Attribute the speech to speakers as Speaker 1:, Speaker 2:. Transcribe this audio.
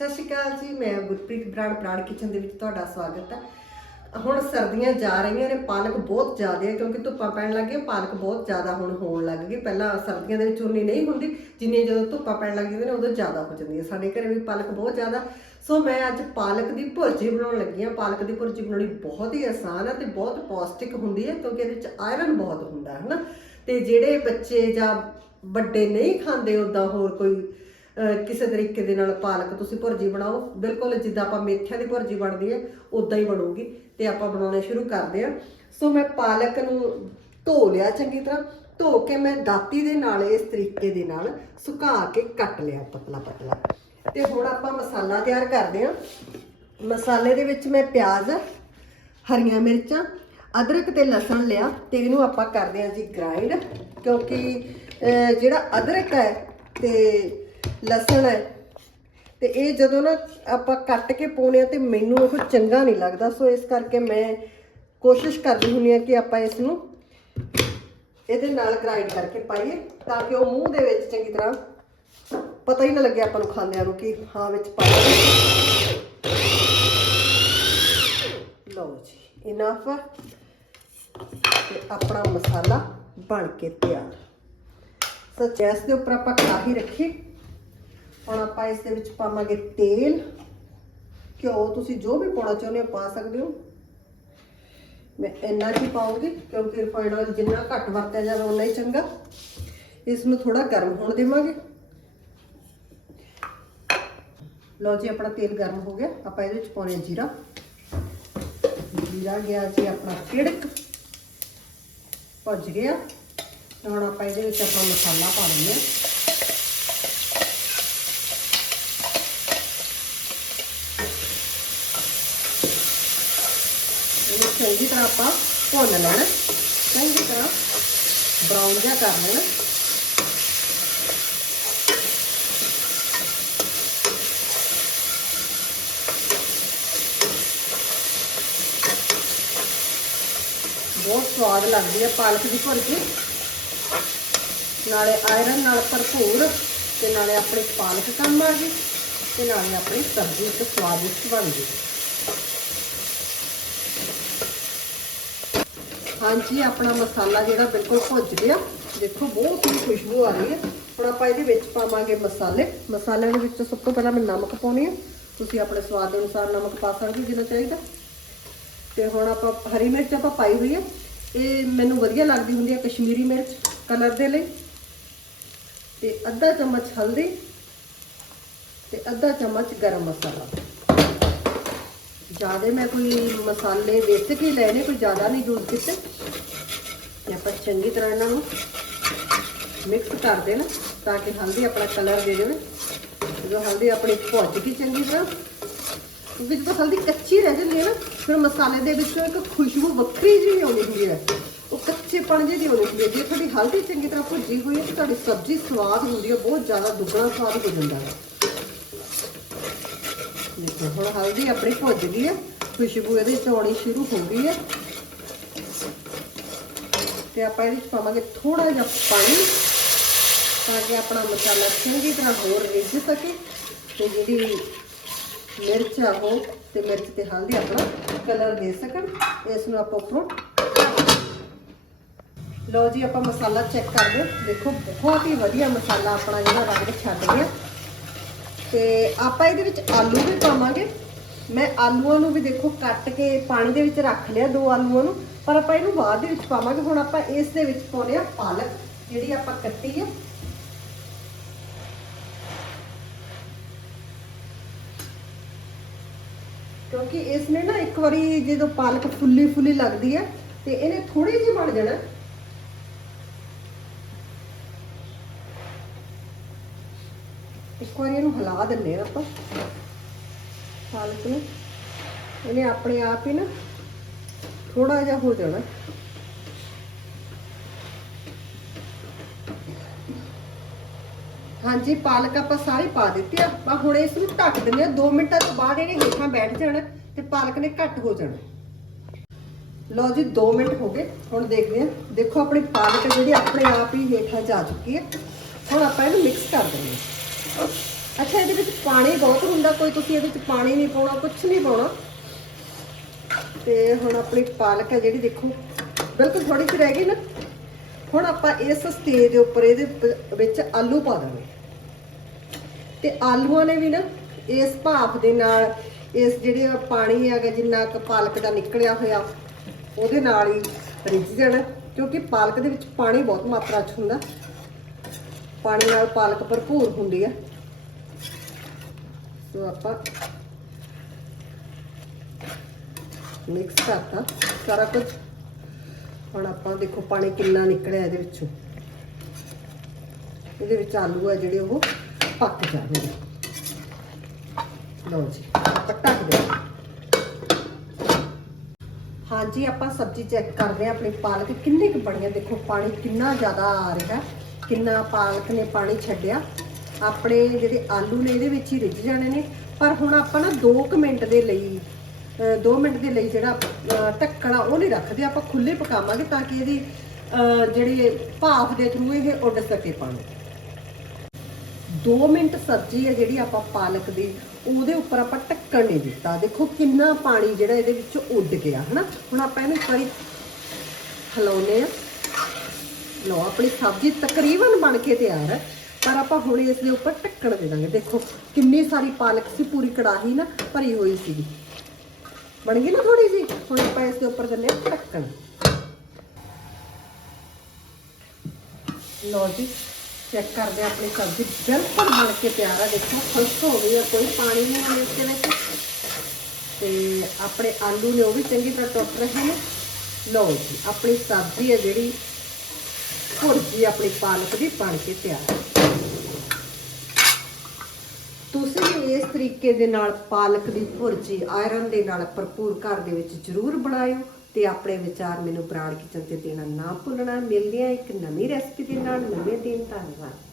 Speaker 1: ਸਤਿ ਸ਼੍ਰੀ ਅਕਾਲ ਜੀ, ਮੈਂ ਗੁਰਪ੍ਰੀਤ ਬਰਾੜ ਬਰਾੜ ਕਿਚਨ ਦੇ ਵਿੱਚ ਤੁਹਾਡਾ ਸਵਾਗਤ ਹੈ। ਹੁਣ ਸਰਦੀਆਂ ਜਾ ਰਹੀਆਂ ਨੇ, ਪਾਲਕ ਬਹੁਤ ਜ਼ਿਆਦਾ ਹੈ, ਕਿਉਂਕਿ ਧੁੱਪਾਂ ਪੈਣ ਲੱਗ ਗਈਆਂ, ਪਾਲਕ ਬਹੁਤ ਜ਼ਿਆਦਾ ਹੁਣ ਹੋਣ ਲੱਗ ਗਈ। ਪਹਿਲਾਂ ਸਰਦੀਆਂ ਦੇ ਵਿੱਚ ਉਨੀ ਨਹੀਂ ਹੁੰਦੀ ਜਿੰਨੀ ਜਦੋਂ ਧੁੱਪਾਂ ਪੈਣ ਲੱਗ ਜਾਂਦੀਆਂ ਨੇ, ਉਦੋਂ ਜ਼ਿਆਦਾ ਹੋ ਜਾਂਦੀ ਹੈ ਸਾਡੇ ਘਰੇ ਵੀ ਪਾਲਕ ਬਹੁਤ ਜ਼ਿਆਦਾ। ਸੋ ਮੈਂ ਅੱਜ ਪਾਲਕ ਦੀ ਭੁਰਜੀ ਬਣਾਉਣ ਲੱਗੀ ਹਾਂ। ਪਾਲਕ ਦੀ ਭੁਰਜੀ ਬਣਾਉਣੀ ਬਹੁਤ ਹੀ ਆਸਾਨ ਹੈ ਤੇ ਬਹੁਤ ਪੌਸ਼ਟਿਕ ਹੁੰਦੀ ਹੈ, ਕਿਉਂਕਿ ਇਹਦੇ ਵਿੱਚ ਆਇਰਨ ਬਹੁਤ ਹੁੰਦਾ ਹੈ, ਹਨਾ? ਤੇ ਜਿਹੜੇ ਬੱਚੇ ਜਾਂ ਵੱਡੇ ਨਹੀਂ ਖਾਂਦੇ ਉਦਾਂ ਹੋਰ ਕੋਈ ਕਿਸੇ ਤਰੀਕੇ ਦੇ ਨਾਲ ਪਾਲਕ ਤੁਸੀਂ ਭੁਰਜੀ ਬਣਾਓ। ਬਿਲਕੁਲ ਜਿੱਦਾਂ ਆਪਾਂ ਮੇਥਿਆਂ ਦੀ ਭੁਰਜੀ ਬਣਦੀ ਹੈ ਉਦਾਂ ਹੀ ਬਣੂਗੀ ਤੇ ਆਪਾਂ ਬਣਾਉਣਾ ਸ਼ੁਰੂ ਕਰਦੇ ਹਾਂ। ਸੋ ਮੈਂ ਪਾਲਕ ਨੂੰ ਧੋ ਲਿਆ ਚੰਗੀ ਤਰ੍ਹਾਂ। ਧੋ ਕੇ ਮੈਂ ਦਾਤੀ ਦੇ ਨਾਲ, ਇਸ ਤਰੀਕੇ ਦੇ ਨਾਲ ਸੁਕਾ ਕੇ ਕੱਟ ਲਿਆ ਪਤਲਾ ਪਤਲਾ। ਤੇ ਹੁਣ ਆਪਾਂ ਮਸਾਲਾ ਤਿਆਰ ਕਰਦੇ ਹਾਂ। ਮਸਾਲੇ ਦੇ ਵਿੱਚ ਮੈਂ ਪਿਆਜ਼, ਹਰੀਆਂ ਮਿਰਚਾਂ, ਅਦਰਕ ਤੇ ਲਸਣ ਲਿਆ ਤੇ ਇਹਨੂੰ ਆਪਾਂ ਕਰਦੇ ਹਾਂ ਜੀ ਗ੍ਰਾਈਂਡ ਕਿਉਂਕਿ ਜਿਹੜਾ ਅਦਰਕ ਹੈ ਤੇ ਲਸਣ ਹੈ। ਤੇ ਇਹ ਜਦੋਂ ਨਾ ਆਪਾਂ ਕੱਟ ਕੇ ਪਾਉਣੇ ਆ ਤੇ ਮੈਨੂੰ ਉਹ ਚੰਗਾ ਨਹੀਂ ਲੱਗਦਾ। ਸੋ ਇਸ ਕਰਕੇ ਮੈਂ ਕੋਸ਼ਿਸ਼ ਕਰਦੀ ਹੁੰਦੀ ਆ ਕਿ ਆਪਾਂ ਇਸ ਨੂੰ ਇਹਦੇ ਨਾਲ ਗ੍ਰਾਈਂਡ ਕਰਕੇ ਪਾਈਏ ਤਾਂ ਕਿ ਉਹ ਮੂੰਹ ਦੇ ਵਿੱਚ ਚੰਗੀ ਤਰ੍ਹਾਂ ਪਤਾ ਹੀ ਨਾ ਲੱਗੇ ਆਪਾਂ ਨੂੰ ਖਾਂਦਿਆਂ ਨੂੰ ਕਿ ਹਾਂ ਵਿੱਚ ਪਾਇਆ ਲਓ। ਜੀ ਇਨਾਫ ਤੇ ਆਪਣਾ ਮਸਾਲਾ ਬਣ ਕੇ ਤਿਆਰ। ਸੋ ਗੈਸ ਦੇ ਉੱਪਰ ਆਪਾਂ ਕੜਾਹੀ ਰੱਖੀ। ਹੁਣ ਆਪਾਂ ਇਸ ਦੇ ਵਿੱਚ ਪਾਵਾਂਗੇ ਤੇਲ। ਘਿਓ ਤੁਸੀਂ ਜੋ ਵੀ ਪਾਉਣਾ ਚਾਹੁੰਦੇ ਹੋ ਪਾ ਸਕਦੇ ਹੋ। ਮੈਂ ਇੰਨਾ ਹੀ ਪਾਉਂਗੀ ਕਿਉਂਕਿ ਰਿਫਾਈਨਡ ਆਇਲ ਜਿੰਨਾ ਘੱਟ ਵਰਤਿਆ ਜਾਵੇ ਉਨਾ ਹੀ ਚੰਗਾ। ਇਸ ਨੂੰ ਥੋੜਾ ਗਰਮ ਹੋਣ ਦੇਵਾਂਗੇ। ਲਓ ਜੀ, ਆਪਣਾ ਤੇਲ ਗਰਮ ਹੋ ਗਿਆ। ਆਪਾਂ ਇਹਦੇ ਵਿੱਚ ਪਾਉਣੇ ਆ ਜੀਰਾ। ਜੀਰਾ ਗਿਆ ਜੀ ਆਪਣਾ ਕਿੜਕ ਭੁੱਜ ਗਿਆ। ਤੇ ਹੁਣ ਆਪਾਂ ਇਹਦੇ ਵਿੱਚ ਆਪਣਾ ਮਸਾਲਾ ਪਾ ਦਿੰਦੇ ਹਾਂ। ਇਹਨੂੰ ਚੰਗੀ ਤਰ੍ਹਾਂ ਆਪਾਂ ਭੁੰਨ ਲੈਣਾ ਚੰਗੀ ਤਰ੍ਹਾਂ ਬਰਾਊਨ ਜਿਹਾ ਕਰ ਲੈਣਾ ਬਹੁਤ ਸਵਾਦ ਲੱਗਦੀ ਹੈ ਪਾਲਕ ਦੀ ਭੁਰਜੀ ਨਾਲੇ ਆਇਰਨ ਨਾਲ ਭਰਪੂਰ ਤੇ ਨਾਲੇ ਆਪਣੀ ਪਾਲਕ ਕੰਮ ਆ ਗਈ ਤੇ ਨਾਲੇ ਆਪਣੀ ਸਬਜ਼ੀ ਇੱਕ ਸਵਾਦਿਸ਼ਟ ਬਣ ਗਈ ਹਾਂਜੀ, ਆਪਣਾ ਮਸਾਲਾ ਜਿਹੜਾ ਬਿਲਕੁਲ ਭੁੱਜ ਗਿਆ। ਦੇਖੋ, ਬਹੁਤ ਹੀ ਖੁਸ਼ਬੂ ਆ ਰਹੀ ਹੈ। ਹੁਣ ਆਪਾਂ ਇਹਦੇ ਵਿੱਚ ਪਾਵਾਂਗੇ ਮਸਾਲੇ। ਮਸਾਲਿਆਂ ਦੇ ਵਿੱਚ ਸਭ ਤੋਂ ਪਹਿਲਾਂ ਮੈਂ ਨਮਕ ਪਾਉਣੀ ਹੈ ਤੁਸੀਂ ਆਪਣੇ ਸਵਾਦ ਦੇ ਅਨੁਸਾਰ ਨਮਕ ਪਾ ਸਕਦੇ ਹੋ, ਜਿੰਨਾ ਚਾਹੀਦਾ। ਤੇ ਹੁਣ ਆਪਾਂ ਹਰੀ ਮਿਰਚ ਆਪਾਂ ਪਾਈ ਹੋਈ ਹੈ। ਇਹ ਮੈਨੂੰ ਵਧੀਆ ਲੱਗਦੀ ਹੁੰਦੀ ਹੈ ਕਸ਼ਮੀਰੀ ਮਿਰਚ ਕਲਰ ਦੇ ਲਈ। ਤੇ ਅੱਧਾ ਚਮਚ ਹਲਦੀ ਤੇ ਅੱਧਾ ਚਮਚ ਗਰਮ ਮਸਾਲਾ। ਜ਼ਿਆਦਾ ਮੈਂ ਕੋਈ ਮਸਾਲੇ ਬੇਸਿਕ ਹੀ ਲੈਣੇ, ਕੋਈ ਜ਼ਿਆਦਾ ਨਹੀਂ ਯੂਜ਼ ਕੀਤੇ ਤੇ ਆਪਾਂ ਚੰਗੀ ਤਰ੍ਹਾਂ ਇਹਨਾਂ ਨੂੰ ਮਿਕਸ ਕਰ ਦੇਣਾ ਤਾਂ ਕਿ ਹਲਦੀ ਆਪਣਾ ਕਲਰ ਦੇ ਦੇਵੇ। ਜਦੋਂ ਹਲਦੀ ਆਪਣੀ ਭੁੱਜ ਗਈ ਚੰਗੀ ਤਰ੍ਹਾਂ ਕਿਉਂਕਿ ਜਦੋਂ ਹਲਦੀ ਕੱਚੀ ਰਹਿ ਜਾਂਦੀ ਹੈ ਨਾ, ਫਿਰ ਮਸਾਲੇ ਦੇ ਵਿੱਚੋਂ ਇੱਕ ਖੁਸ਼ਬੂ ਵੱਖਰੀ ਜਿਹੀ ਆਉਂਦੀ ਹੁੰਦੀ ਹੈ। ਉਹ ਕੱਚੇਪਣ ਜਿਹੀ ਆਉਂਦੀ ਹੁੰਦੀ ਹੈ। ਜੇ ਤੁਹਾਡੀ ਹਲਦੀ ਚੰਗੀ ਤਰ੍ਹਾਂ ਭੁੱਜੀ ਹੋਈ ਹੈ ਤਾਂ ਤੁਹਾਡੀ ਸਬਜ਼ੀ ਸਵਾਦ ਹੁੰਦੀ ਹੈ, ਬਹੁਤ ਜ਼ਿਆਦਾ ਦੁੱਗਣਾ ਸਵਾਦ ਹੋ ਜਾਂਦਾ ਹੈ। ਹੁਣ ਹਲਦੀ ਆਪਣੀ ਭੁੱਜ ਗਈ ਹੈ ਖੁਸ਼ਬੂ ਇਹਦੇ ਚ ਆਉਣੀ ਸ਼ੁਰੂ ਹੋ ਗਈ ਹੈ ਤੇ ਆਪਾਂ ਇਹਦੇ ਵਿੱਚ ਪਾਵਾਂਗੇ ਥੋੜਾ ਜਿਹਾ ਪਾਣੀ, ਤਾਂ ਕਿ ਆਪਣਾ ਮਸਾਲਾ ਚੰਗੀ ਤਰ੍ਹਾਂ ਹੋਰ ਰਿੱਝ ਸਕੇ। ਤੇ ਜਿਹੜੀ ਮਿਰਚ ਆ ਉਹ, ਤੇ ਮਿਰਚ ਤੇ ਹਲਦੀ ਆਪਣਾ ਕਲਰ ਦੇ ਸਕਣ ਇਸ ਨੂੰ ਆਪਾਂ ਉੱਪਰੋਂ ਲਓ ਜੀ, ਆਪਾਂ ਮਸਾਲਾ ਚੈੱਕ ਕਰਦੇ ਹਾਂ। ਦੇਖੋ, ਬਹੁਤ ਹੀ ਵਧੀਆ ਮਸਾਲਾ ਆਪਣਾ ਜਿਹੜਾ ਰੰਗ ਛੱਡ ਗਿਆ। ਤੇ ਆਪਾਂ ਇਹਦੇ ਵਿੱਚ ਆਲੂ ਵੀ ਪਾਵਾਂਗੇ। ਮੈਂ ਆਲੂਆਂ ਨੂੰ ਵੀ ਦੇਖੋ ਕੱਟ ਕੇ ਪਾਣੀ ਦੇ ਵਿੱਚ ਰੱਖ ਲਿਆ ਦੋ ਆਲੂਆਂ ਨੂੰ, ਪਰ ਆਪਾਂ ਇਹਨੂੰ ਬਾਅਦ ਦੇ ਵਿੱਚ ਪਾਵਾਂਗੇ। ਹੁਣ ਆਪਾਂ ਇਸ ਦੇ ਵਿੱਚ ਪਾਉਣੇ ਆ ਪਾਲਕ, ਜਿਹੜੀ ਆਪਾਂ ਕੱਟੀ ਹੈ ਕਿਉਂਕਿ ਇਸ ਨੇ ਨਾ ਇੱਕ ਵਾਰੀ ਜਦੋਂ ਪਾਲਕ ਫੁੱਲੀ ਫੁੱਲੀ ਲੱਗਦੀ ਹੈ, ਤੇ ਇਹਨੇ ਥੋੜੀ ਜਿਹੀ ਬਣ ਜਾਣਾ। ਇੱਕ ਵਾਰੀ ਇਹਨੂੰ ਹਿਲਾ ਦਿੰਨੇ ਆ ਆਪਾਂ। ਪਾਲਕ ਨੂੰ। ਇਹਨੇ ਆਪਣੇ ਆਪ ਹੀ ਨਾ ਥੋੜਾ ਜਿਹਾ ਹੋ ਜਾਣਾ। ਹਾਂਜੀ, ਪਾਲਕ ਆਪਾਂ ਸਾਰੀ ਪਾ ਦਿੱਤੀ ਆਪਾਂ ਹੁਣ ਇਸ ਨੂੰ ਢੱਕ ਦਿੰਦੇ ਆ 2 ਮਿੰਟਾਂ ਤੋਂ ਬਾਅਦ ਇਹਨੇ ਹੇਠਾਂ ਬੈਠ ਜਾਣਾ ਤੇ ਪਾਲਕ ਨੇ ਘੱਟ ਹੋ ਜਾਣਾ। ਲਓ ਜੀ 2 ਮਿੰਟ ਹੋ ਗਏ। ਹੁਣ ਦੇਖਦੇ ਆ ਦੇਖੋ, ਆਪਣੀ ਪਾਲਕ ਜਿਹੜੀ ਆਪਣੇ ਆਪ ਹੀ ਹੇਠਾਂ ਜਾ ਚੁੱਕੀ ਹੈ। ਹੁਣ ਆਪਾਂ ਇਹਨੂੰ ਮਿਕਸ ਕਰ ਦਿੰਦੇ ਪਾਣੀ ਬਹੁਤ ਹੁੰਦਾ, ਕੋਈ ਤੁਸੀਂ ਇਹਦੇ ਵਿੱਚ ਪਾਣੀ ਨਹੀਂ ਪਾਉਣਾ ਕੁਝ ਨਹੀਂ ਪਾਉਣਾ। ਤੇ ਹੁਣ ਆਪਣੀ ਪਾਲਕ ਹੈ ਜਿਹੜੀ ਦੇਖੋ, ਬਿਲਕੁਲ ਥੋੜੀ ਜਿਹੀ ਰਹਿ ਗਈ ਨਾ। ਹੁਣ ਆਪਾਂ ਇਸ ਸਟੇਜ ਦੇ ਉੱਪਰ ਇਹਦੇ ਵਿੱਚ ਆਲੂ ਪਾ ਦਾਂਗੇ ਤੇ ਆਲੂਆਂ ਨੇ ਵੀ ਨਾ, ਇਸ ਭਾਫ ਦੇ ਨਾਲ ਇਸ ਜਿਹੜੇ ਪਾਣੀ ਹੈਗਾ, ਜਿੰਨਾ ਕੁ ਪਾਲਕ ਦਾ ਨਿਕਲਿਆ ਹੋਇਆ, ਉਹਦੇ ਨਾਲ ਹੀ ਰਿੱਝ ਜਾਣਾ, ਕਿਉਂਕਿ ਪਾਲਕ ਦੇ ਵਿੱਚ ਪਾਣੀ ਬਹੁਤ ਮਾਤਰਾ 'ਚ ਹੁੰਦਾ। ਪਾਣੀ ਨਾਲ ਪਾਲਕ ਭਰਪੂਰ ਹੁੰਦੀ ਹੈ ਸੋ ਆਪਾਂ ਮਿਕਸ ਕਰਤਾ। ਸਾਰਾ ਕੁਝ। ਹੁਣ ਆਪਾਂ ਦੇਖੋ ਪਾਣੀ ਕਿੰਨਾ ਨਿਕਲਿਆ ਇਹਦੇ ਵਿੱਚੋਂ। ਇਹਦੇ ਵਿੱਚ ਆਲੂ ਆ ਜਿਹੜੇ ਉਹ ਪੱਕ ਜਾਣਗੇ। ਲਓ ਜੀ, ਆਪਾਂ ਢੱਕ ਦੇ ਹਾਂਜੀ, ਆਪਾਂ ਸਬਜ਼ੀ ਚੈੱਕ ਕਰਦੇ ਹਾਂ ਆਪਣੀ ਪਾਲਕ। ਕਿੰਨੀ ਕੁ ਬਣੀ ਹੈ ਦੇਖੋ, ਪਾਣੀ ਕਿੰਨਾ ਜ਼ਿਆਦਾ ਆ ਰਿਹਾ। ਕਿੰਨਾ ਪਾਲਕ ਨੇ ਪਾਣੀ ਛੱਡਿਆ। ਆਪਣੇ ਜਿਹੜੇ ਆਲੂ ਨੇ ਇਹਦੇ ਵਿੱਚ ਹੀ ਰਿੱਝ ਜਾਣੇ ਨੇ। ਪਰ ਹੁਣ ਆਪਾਂ ਨਾ 2 ਮਿੰਟ ਦੇ ਲਈ 2 ਮਿੰਟ ਦੇ ਲਈ ਜਿਹੜਾ ਅਹ, ਢੱਕਣਾ ਉਹ ਨਹੀਂ ਰੱਖਦੇ। ਆਪਾਂ ਖੁੱਲੇ ਪਕਾਵਾਂਗੇ ਤਾਂ ਕਿ ਇਹਦੀ ਜਿਹੜੇ ਭਾਫ ਦੇ ਥਰੂ ਇਹ ਉੱਡ ਸਕੇ ਪਾਣੀ। 2 ਮਿੰਟ ਸਬਜ਼ੀ ਹੈ ਜਿਹੜੀ ਆਪਾਂ ਪਾਲਕ ਦੀ ਉਹਦੇ ਉੱਪਰ ਆਪਾਂ ਢੱਕਣ ਨਹੀਂ ਦਿੱਤਾ। ਦੇਖੋ ਕਿੰਨਾ ਪਾਣੀ ਜਿਹੜਾ ਇਹਦੇ ਵਿੱਚ ਉੱਡ ਗਿਆ ਹਨਾ? ਹੁਣ ਆਪਾਂ ਇਹਨੂੰ ਇੱਕ ਵਾਰੀ ਹਿਲਾਉਨੇ ਆ ਲਓ ਆਪਣੀ ਸਬਜ਼ੀ ਤਕਰੀਬਨ ਬਣ ਕੇ ਤਿਆਰ ਹੈ। ਪਰ ਆਪਾਂ ਹੁਣ ਇਸ ਦੇ ਉੱਪਰ ਢੱਕਣ ਦੇ ਦਾਂਗੇ। ਦੇਖੋ, ਕਿੰਨੀ ਸਾਰੀ ਪਾਲਕ ਸੀ, ਪੂਰੀ ਕੜਾਹੀ ਨਾ ਭਰੀ ਹੋਈ ਸੀਗੀ ਬਣ ਗਈ ਨਾ ਥੋੜੀ ਜੀ ਹੁਣ ਆਪਾਂ ਇਸ ਦੇ ਉੱਪਰ ਦਿੰਨੇ ਢੱਕਣ ਲਓ ਜੀ ਚੈੱਕ ਕਰਦੇ ਹਾਂ ਆਪਣੀ ਸਬਜ਼ੀ ਬਿਲਕੁਲ ਬਣ ਕੇ ਤਿਆਰ ਆ। ਦੇਖੋ ਖੁਸ਼ਕ ਹੋ ਗਈ ਹੈ ਕੋਈ ਪਾਣੀ ਨਹੀਂ ਹੈ ਇਸ ਦੇ ਵਿੱਚ। ਤੇ ਆਪਣੇ ਆਲੂ ਨੇ ਉਹ ਵੀ ਚੰਗੀ ਤਰ੍ਹਾਂ ਟੁੱਟ ਰਹੇ ਨੇ। ਲਓ ਜੀ, ਆਪਣੀ ਸਬਜ਼ੀ ਹੈ ਜਿਹੜੀ, ਭੁਰਜੀ ਆਪਣੀ ਪਾਲਕ ਦੀ ਬਣ ਕੇ ਤਿਆਰ ਹੈ ਤੁਸੀਂ ਇਸ ਤਰੀਕੇ ਦੇ ਨਾਲ ਪਾਲਕ ਦੀ ਭੁਰਜੀ ਆਇਰਨ ਦੇ ਨਾਲ ਭਰਪੂਰ ਘਰ ਦੇ ਵਿੱਚ ਜ਼ਰੂਰ ਬਣਾਇਓ ਤੇ ਆਪਣੇ ਵਿਚਾਰ ਮੈਨੂੰ ਬਰਾੜ ਕਿਚਨ ਤੇ ਦੇਣਾ ਨਾ ਭੁੱਲਣਾ। ਮਿਲਦੇ ਆ ਇੱਕ ਨਵੀਂ ਰੈਸਪੀ ਦੇ ਨਾਲ। ਨਵੇਂ ਦਿਨ, ਧੰਨਵਾਦ।